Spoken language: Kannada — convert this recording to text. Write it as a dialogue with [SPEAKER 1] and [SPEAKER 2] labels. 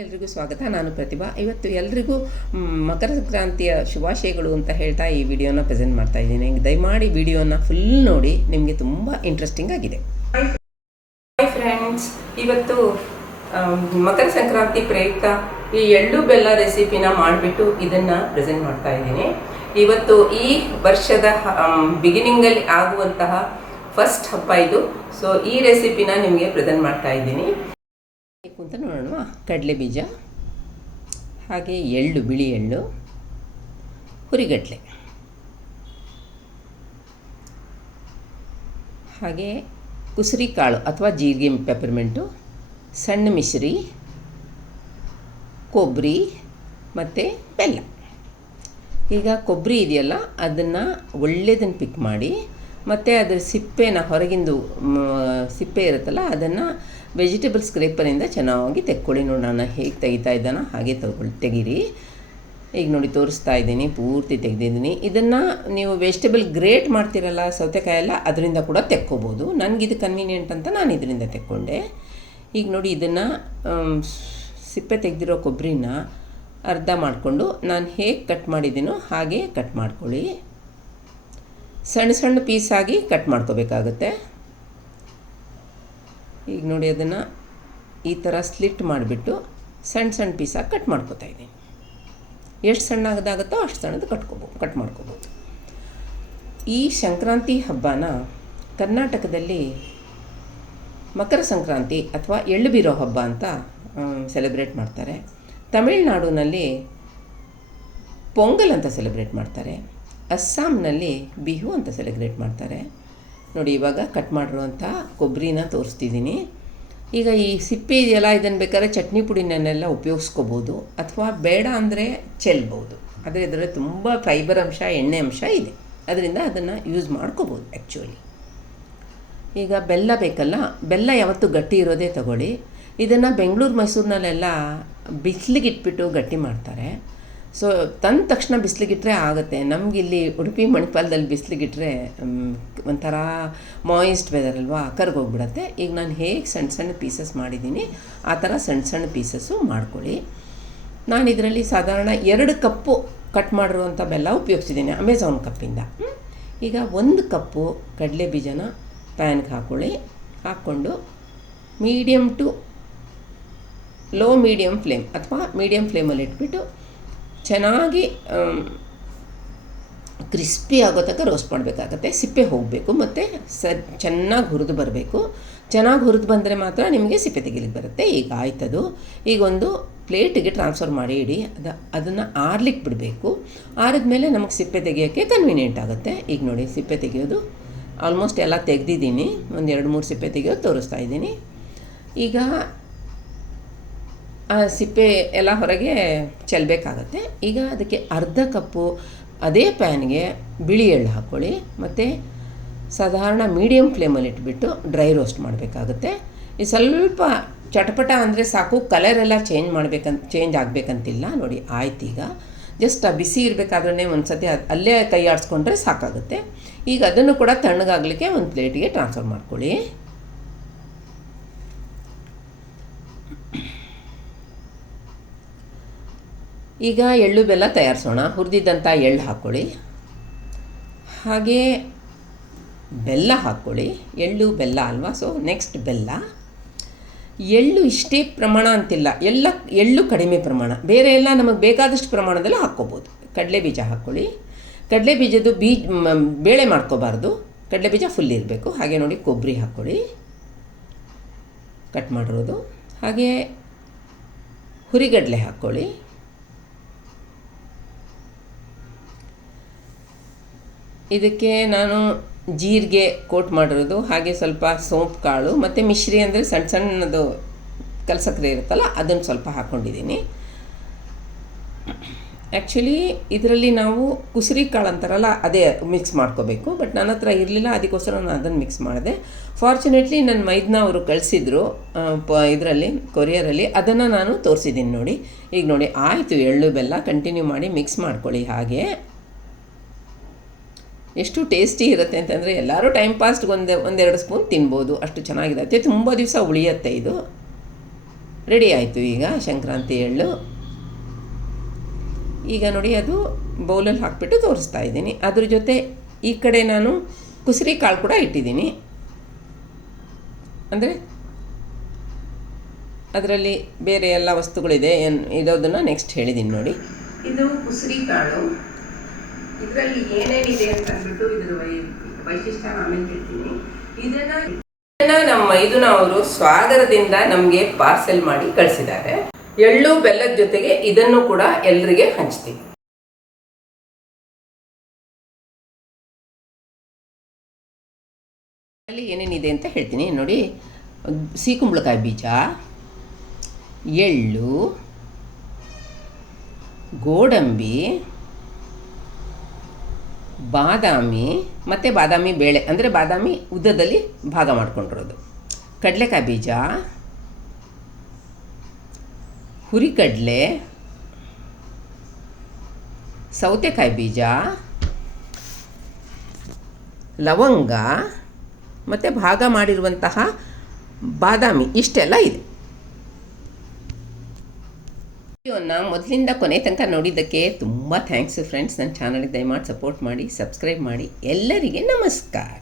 [SPEAKER 1] ಎಲ್ರಿಗೂ ಸ್ವಾಗತ. ನಾನು ಪ್ರತಿಭಾ. ಇವತ್ತು ಎಲ್ರಿಗೂ ಮಕರ ಸಂಕ್ರಾಂತಿಯ ಶುಭಾಶಯಗಳು ಅಂತ ಹೇಳ್ತಾ ಈ ವಿಡಿಯೋನ ಪ್ರೆಸೆಂಟ್ ಮಾಡ್ತಾ ಇದ್ದೀನಿ. ದಯಮಾಡಿ ವಿಡಿಯೋನ ಫುಲ್ ನೋಡಿ, ನಿಮಗೆ ತುಂಬ ಇಂಟ್ರೆಸ್ಟಿಂಗ್ ಆಗಿದೆ.
[SPEAKER 2] ಹಾಯ್ ಫ್ರೆಂಡ್ಸ್ ಇವತ್ತು ಮಕರ ಸಂಕ್ರಾಂತಿ ಪ್ರಯುಕ್ತ ಈ ಎಳ್ಳು ಬೆಲ್ಲ ರೆಸಿಪಿನ ಮಾಡಿಬಿಟ್ಟು ಇದನ್ನ ಪ್ರೆಸೆಂಟ್ ಮಾಡ್ತಾ ಇದ್ದೀನಿ. ಇವತ್ತು ಈ ವರ್ಷದ ಬಿಗಿನಿಂಗಲ್ಲಿ ಆಗುವಂತಹ ಫಸ್ಟ್ ಹಬ್ಬ ಇದು. ಸೊ ಈ ರೆಸಿಪಿನ ನಿಮಗೆ ಪ್ರೆಸೆಂಟ್ ಮಾಡ್ತಾ ಇದ್ದೀನಿ.
[SPEAKER 1] ಬೇಕು ಅಂತ ನೋಡೋಣ. ಕಡಲೆ ಬೀಜ, ಹಾಗೆ ಎಳ್ಳು, ಬಿಳಿ ಎಳ್ಳು, ಹುರಿಗಡಲೆ. ಹಾಗೆ ಕುಸುರಿ ಕಾಳು ಅಥವಾ ಜೀರಿಗೆ ಪೆಪರ್ಮೆಂಟು ಸಣ್ಣ ಮಿಶ್ರಿ ಕೊಬ್ಬರಿ ಮತ್ತು ಬೆಲ್ಲ. ಈಗ ಕೊಬ್ಬರಿ ಇದೆಯಲ್ಲ, ಅದನ್ನು ಒಳ್ಳೆಯದನ್ನು ಪಿಕ್ ಮಾಡಿ, ಮತ್ತು ಅದರ ಸಿಪ್ಪೆನ ಹೊರಗಿಂದು ಸಿಪ್ಪೆ ಇರುತ್ತಲ್ಲ, ಅದನ್ನು ವೆಜಿಟೇಬಲ್ ಸ್ಕ್ರೇಪರಿಂದ ಚೆನ್ನಾಗಿ ತೆಕ್ಕೊಳ್ಳಿ ನೋಡಿ. ನಾನು ಹೇಗೆ ತೆಗಿತಾ ಇದ್ದಾನೋ ಹಾಗೆ ತಗೊಳ್ಳಿ. ತೆಗೀರಿ. ಈಗ ನೋಡಿ ತೋರಿಸ್ತಾ ಇದ್ದೀನಿ, ಪೂರ್ತಿ ತೆಗೆದಿದ್ದೀನಿ ಇದನ್ನು ನೀವು ವೆಜಿಟೇಬಲ್ ಗ್ರೇಟ್ ಮಾಡ್ತಿರಲ್ಲ ಸೌತೆಕಾಯೆಲ್ಲ ಅದರಿಂದ ಕೂಡ ತೆಕ್ಕೋಬೋದು. ನನಗಿದು ಕನ್ವೀನಿಯೆಂಟ್ ಅಂತ ನಾನು ಇದರಿಂದ ತೆಕ್ಕೊಂಡೆ. ಈಗ ನೋಡಿ ಇದನ್ನು ಸಿಪ್ಪೆ ತೆಗೆದಿರೋ ಕೊಬ್ಬರಿನ ಅರ್ಧ ಮಾಡಿಕೊಂಡು ನಾನು ಹೇಗೆ ಕಟ್ ಮಾಡಿದ್ದೀನೋ ಹಾಗೆ ಕಟ್ ಮಾಡ್ಕೊಳ್ಳಿ. ಸಣ್ಣ ಸಣ್ಣ ಪೀಸಾಗಿ ಕಟ್ ಮಾಡ್ಕೋಬೇಕಾಗುತ್ತೆ. ಈಗ ನೋಡಿ ಅದನ್ನು ಈ ಥರ ಸ್ಲಿಟ್ ಮಾಡಿಬಿಟ್ಟು ಸಣ್ಣ ಸಣ್ಣ ಪೀಸಾಗಿ ಕಟ್ ಮಾಡ್ಕೋತಾ ಇದ್ದೀನಿ. ಎಷ್ಟು ಸಣ್ಣ ಆಗದಾಗುತ್ತೋ ಅಷ್ಟು ಸಣ್ಣದು ಕಟ್ಕೋಬೋದು ಕಟ್ ಮಾಡ್ಕೋಬೋದು ಈ ಸಂಕ್ರಾಂತಿ ಹಬ್ಬನ ಕರ್ನಾಟಕದಲ್ಲಿ ಮಕರ ಸಂಕ್ರಾಂತಿ ಅಥವಾ ಎಳ್ಳು ಬೀರೋ ಹಬ್ಬ ಅಂತ ಸೆಲೆಬ್ರೇಟ್ ಮಾಡ್ತಾರೆ. ತಮಿಳ್ನಾಡಿನಲ್ಲಿ ಪೊಂಗಲ್ ಅಂತ ಸೆಲೆಬ್ರೇಟ್ ಮಾಡ್ತಾರೆ. ಅಸ್ಸಾಂನಲ್ಲಿ ಬಿಹು ಅಂತ ಸೆಲೆಬ್ರೇಟ್ ಮಾಡ್ತಾರೆ. ನೋಡಿ, ಇವಾಗ ಕಟ್ ಮಾಡಿರುವಂಥ ಕೊಬ್ಬರಿನ ತೋರಿಸ್ತಿದ್ದೀನಿ. ಈಗ ಈ ಸಿಪ್ಪೆ ಇದೆಯಲ್ಲ, ಇದನ್ನು ಬೇಕಾದ್ರೆ ಚಟ್ನಿ ಪುಡಿನನ್ನೆಲ್ಲ ಉಪಯೋಗಿಸ್ಕೋಬೋದು. ಅಥವಾ ಬೇಡ ಅಂದರೆ ಚೆಲ್ಬೋದು. ಆದರೆ ಇದರಲ್ಲಿ ತುಂಬ ಫೈಬರ್ ಅಂಶ, ಎಣ್ಣೆ ಅಂಶ ಇದೆ. ಅದರಿಂದ ಅದನ್ನು ಯೂಸ್ ಮಾಡ್ಕೋಬೋದು ಆ್ಯಕ್ಚುಲಿ ಈಗ ಬೆಲ್ಲ ಬೇಕಲ್ಲ, ಬೆಲ್ಲ ಯಾವತ್ತೂ ಗಟ್ಟಿ ಇರೋದೇ ತಗೊಳ್ಳಿ. ಇದನ್ನು ಬೆಂಗಳೂರು ಮೈಸೂರಿನಲ್ಲೆಲ್ಲ ಬಿಸಿಲಿಗೆ ಇಟ್ಬಿಟ್ಟು ಗಟ್ಟಿ ಮಾಡ್ತಾರೆ. ಸೊ ತಂದ ತಕ್ಷಣ ಬಿಸಿಲಿಗಿಟ್ರೆ ಆಗುತ್ತೆ. ನಮಗಿಲ್ಲಿ ಉಡುಪಿ ಮಣಿಪಾಲದಲ್ಲಿ ಬಿಸಿಲಿಗಿಟ್ರೆ ಒಂಥರ ಮಾಯಿಸ್ಟ್ ವೆದರ್ ಅಲ್ವಾ ಕರ್ಗೋಗ್ಬಿಡತ್ತೆ ಈಗ ನಾನು ಹೇಗೆ ಸಣ್ಣ ಸಣ್ಣ ಪೀಸಸ್ ಮಾಡಿದ್ದೀನಿ, ಆ ಥರ ಸಣ್ಣ ಸಣ್ಣ ಪೀಸಸ್ಸು ಮಾಡ್ಕೊಳ್ಳಿ. ನಾನು ಇದರಲ್ಲಿ ಸಾಧಾರಣ ಎರಡು ಕಪ್ಪು ಕಟ್ ಮಾಡಿರುವಂಥ ಬೆಲ್ಲ ಉಪಯೋಗಿಸಿದ್ದೀನಿ ಅಮೆಝಾನ್ ಕಪ್ಪಿಂದ? ಈಗ ಒಂದು ಕಪ್ಪು ಕಡಲೆ ಬೀಜನ ಪ್ಯಾನ್ಗೆ ಹಾಕ್ಕೊಳ್ಳಿ ಹಾಕ್ಕೊಂಡು medium to low medium flame ಅಥವಾ ಮೀಡಿಯಮ್ ಫ್ಲೇಮಲ್ಲಿ ಇಟ್ಬಿಟ್ಟು ಚೆನ್ನಾಗಿ ಕ್ರಿಸ್ಪಿ ಆಗೋ ತನಕ ರೋಸ್ಟ್ ಮಾಡಬೇಕಾಗತ್ತೆ. ಸಿಪ್ಪೆ ಹೋಗಬೇಕು ಮತ್ತು ಸ, ಚೆನ್ನಾಗಿ ಹುರಿದು ಬರಬೇಕು. ಚೆನ್ನಾಗಿ ಹುರಿದು ಬಂದರೆ ಮಾತ್ರ ನಿಮಗೆ ಸಿಪ್ಪೆ ತೆಗಿಲಿಕ್ಕೆ ಬರುತ್ತೆ. ಈಗ ಆಯ್ತದು. ಈಗ ಒಂದು ಪ್ಲೇಟಿಗೆ ಟ್ರಾನ್ಸ್ಫರ್ ಮಾಡಿ ಇಡಿ. ಅದು, ಅದನ್ನು ಆರ್ಲಿಕ್ಕೆ ಬಿಡಬೇಕು. ಆರಿದ್ಮೇಲೆ ನಮಗೆ ಸಿಪ್ಪೆ ತೆಗಿಯೋಕ್ಕೆ ಕನ್ವೀನಿಯೆಂಟ್ ಆಗುತ್ತೆ. ಈಗ ನೋಡಿ, ಸಿಪ್ಪೆ ತೆಗೆಯೋದು ಆಲ್ಮೋಸ್ಟ್ ಎಲ್ಲ ತೆಗೆದಿದ್ದೀನಿ. ಒಂದು ಎರಡು ಮೂರು ಸಿಪ್ಪೆ ತೆಗೆಯೋದು ತೋರಿಸ್ತಾ ಇದ್ದೀನಿ. ಈಗ ಆ ಸಿಪ್ಪೆ ಎಲ್ಲ ಹೊರಗೆ ಚೆಲ್ಲಬೇಕಾಗತ್ತೆ ಈಗ ಅದಕ್ಕೆ ಅರ್ಧ ಕಪ್ಪು ಅದೇ ಪ್ಯಾನ್ಗೆ ಬಿಳಿ ಎಳ್ಳು ಹಾಕ್ಕೊಳ್ಳಿ. ಮತ್ತು ಸಾಧಾರಣ ಮೀಡಿಯಮ್ ಫ್ಲೇಮಲ್ಲಿ ಇಟ್ಬಿಟ್ಟು ಡ್ರೈ ರೋಸ್ಟ್ ಮಾಡಬೇಕಾಗುತ್ತೆ. ಈ ಸ್ವಲ್ಪ ಚಟಪಟ ಅಂದರೆ ಸಾಕು ಕಲರೆಲ್ಲ ಚೇಂಜ್ ಮಾಡಬೇಕಂತ, ಚೇಂಜ್ ಆಗಬೇಕಂತಿಲ್ಲ. ನೋಡಿ, ಆಯ್ತು ಈಗ. ಜಸ್ಟ್ ಆ ಬಿಸಿ ಇರಬೇಕಾದ್ರೆ ಒಂದು ಸತಿ ಅಲ್ಲೇ ಕೈ ಆಡಿಸ್ಕೊಂಡ್ರೆ ಸಾಕಾಗುತ್ತೆ. ಈಗ ಅದನ್ನು ಕೂಡ ತಣ್ಣಗಾಗಲಿಕ್ಕೆ ಒಂದು ಪ್ಲೇಟಿಗೆ ಟ್ರಾನ್ಸ್ಫರ್ ಮಾಡ್ಕೊಳ್ಳಿ. ಈಗ ಎಳ್ಳು ಬೆಲ್ಲ ತಯಾರಿಸೋಣ. ಹುರಿದಿದ್ದಂಥ ಎಳ್ಳು ಹಾಕ್ಕೊಳ್ಳಿ. ಹಾಗೆ ಬೆಲ್ಲ ಹಾಕ್ಕೊಳ್ಳಿ. ಎಳ್ಳು ಬೆಲ್ಲ ಅಲ್ವಾ? ಸೊ ನೆಕ್ಸ್ಟ್ ಬೆಲ್ಲ. ಎಳ್ಳು ಇಷ್ಟೇ ಪ್ರಮಾಣ ಅಂತಿಲ್ಲ. ಎಲ್ಲ ಎಳ್ಳು ಕಡಿಮೆ ಪ್ರಮಾಣ. ಬೇರೆ ಎಲ್ಲ ನಮಗೆ ಬೇಕಾದಷ್ಟು ಪ್ರಮಾಣದಲ್ಲಿ ಹಾಕ್ಕೋಬೋದು. ಕಡಲೆ ಬೀಜ ಹಾಕ್ಕೊಳ್ಳಿ. ಕಡಲೆ ಬೀಜದ್ದು ಬೀಜ ಬೇಳೆ ಮಾಡ್ಕೋಬಾರ್ದು. ಕಡಲೆ ಬೀಜ ಫುಲ್ ಇರಬೇಕು. ಹಾಗೆ ನೋಡಿ ಕೊಬ್ಬರಿ ಹಾಕ್ಕೊಳ್ಳಿ. ಕಟ್ ಮಾಡಿರೋದು. ಹಾಗೆ ಹುರಿಗಡಲೆ ಹಾಕ್ಕೊಳ್ಳಿ. ಇದಕ್ಕೆ ನಾನು ಜೀರಿಗೆ ಕೋಟ್ ಮಾಡಿರೋದು, ಹಾಗೆ ಸ್ವಲ್ಪ ಸೋಂಪು ಕಾಳು, ಮತ್ತು ಮಿಶ್ರಿ ಅಂದರೆ ಸಣ್ಣ ಸಣ್ಣದು ಕಲಸಕ್ರೆ ಇರುತ್ತಲ್ಲ, ಅದನ್ನು ಸ್ವಲ್ಪ ಹಾಕ್ಕೊಂಡಿದ್ದೀನಿ ಆ್ಯಕ್ಚುಲಿ ಇದರಲ್ಲಿ ನಾವು ಕುಸುರಿ ಕಾಳು ಅಂತಾರಲ್ಲ, ಅದೇ ಮಿಕ್ಸ್ ಮಾಡ್ಕೋಬೇಕು ಬಟ್ ನನ್ನ ಹತ್ರ ಇರಲಿಲ್ಲ, ಅದಕ್ಕೋಸ್ಕರ ನಾನು ಅದನ್ನು ಮಿಕ್ಸ್ ಮಾಡಿದೆ. ಫಾರ್ಚುನೇಟ್ಲಿ ನನ್ನ ಮೈದ್ನ ಅವರು ಕಳಿಸಿದ್ರು ಪ, ಇದರಲ್ಲಿ, ಕೊರಿಯರಲ್ಲಿ, ಅದನ್ನು ನಾನು ತೋರಿಸಿದ್ದೀನಿ ನೋಡಿ. ಈಗ ನೋಡಿ, ಆಯಿತು, ಎಳ್ಳು, ಬೆಲ್ಲ ಕಂಟಿನ್ಯೂ ಮಾಡಿ ಮಿಕ್ಸ್ ಮಾಡ್ಕೊಳ್ಳಿ ಹಾಗೆ. ಎಷ್ಟು ಟೇಸ್ಟಿ ಇರುತ್ತೆ ಅಂತಂದರೆ ಎಲ್ಲರೂ ಟೈಮ್ ಪಾಸ್ಟ್ಗೆ ಒಂದು ಒಂದೆರಡು ಸ್ಪೂನ್ ತಿನ್ಬೋದು. ಅಷ್ಟು ಚೆನ್ನಾಗಿರುತ್ತೆ ತುಂಬ ದಿವಸ ಉಳಿಯುತ್ತೆ ಇದು. ರೆಡಿ ಆಯಿತು ಈಗ ಸಂಕ್ರಾಂತಿ ಎಳ್ಳು. ಈಗ ನೋಡಿ ಅದು ಬೌಲಲ್ಲಿ ಹಾಕಿಬಿಟ್ಟು ತೋರಿಸ್ತಾ ಇದ್ದೀನಿ. ಅದ್ರ ಜೊತೆ ಈ ಕಡೆ ನಾನು ಕುಸುರಿ ಕಾಳು ಕೂಡ ಇಟ್ಟಿದ್ದೀನಿ. ಅಂದರೆ ಅದರಲ್ಲಿ ಬೇರೆ ಎಲ್ಲ ವಸ್ತುಗಳಿದೆ. ಏನು ಇರೋದನ್ನು ನೆಕ್ಸ್ಟ್ ಹೇಳಿದ್ದೀನಿ ನೋಡಿ.
[SPEAKER 2] ಇದು ಕುಸುರಿ ಕಾಳು. ಇದರಲ್ಲಿ ಏನೇನಿದೆ ಅಂತ ಅಂದ್ಬಿಟ್ಟು ಇದ್ರ ವೈಶಿಷ್ಟ್ಯ ಆಮೇಲೆ ಹೇಳ್ತೀನಿ. ಇದನ್ನ ನಮ್ಮ ಇದನ್ನ ಅವರು ಸ್ವಾಗರದಿಂದ ನಮಗೆ ಪಾರ್ಸೆಲ್ ಮಾಡಿ ಕಳಿಸಿದ್ದಾರೆ. ಎಳ್ಳು ಬೆಲ್ಲದ ಜೊತೆಗೆ ಇದನ್ನು ಕೂಡ ಎಲ್ಲರಿಗೆ ಹಂಚ್ತೀವಿ
[SPEAKER 1] ಅಲ್ಲಿ ಏನೇನಿದೆ ಅಂತ ಹೇಳ್ತೀನಿ. ನೋಡಿ, ಸೀಕುಂಬಳಕಾಯಿ ಬೀಜ, ಎಳ್ಳು, ಗೋಡಂಬಿ ಬಾದಾಮಿ ಮತ್ತು ಬಾದಾಮಿ ಬೇಳೆ, ಅಂದರೆ ಬಾದಾಮಿ ಉದ್ದದಲ್ಲಿ ಭಾಗ ಮಾಡ್ಕೊಂಡಿರೋದು. ಕಡಲೆಕಾಯಿ ಬೀಜ, ಹುರಿಕಡಲೆ, ಸೌತೆಕಾಯಿ ಬೀಜ, ಲವಂಗ, ಮತ್ತು ಭಾಗ ಮಾಡಿರುವಂತಹ ಬಾದಾಮಿ ಇಷ್ಟೆಲ್ಲ ಇದೆ. ವಿಡಿಯೋನ ಮೊದಲಿಂದ ಕೊನೆ ತನಕ ನೋಡಿದ್ದಕ್ಕೆ ತುಂಬ ಥ್ಯಾಂಕ್ಸ್ ಫ್ರೆಂಡ್ಸ್ ನನ್ನ ಚಾನಲ್ಗೆ ದಯಮಾಡಿ ಸಪೋರ್ಟ್ ಮಾಡಿ ಸಬ್ಸ್ಕ್ರೈಬ್ ಮಾಡಿ. ಎಲ್ಲರಿಗೆ ನಮಸ್ಕಾರ.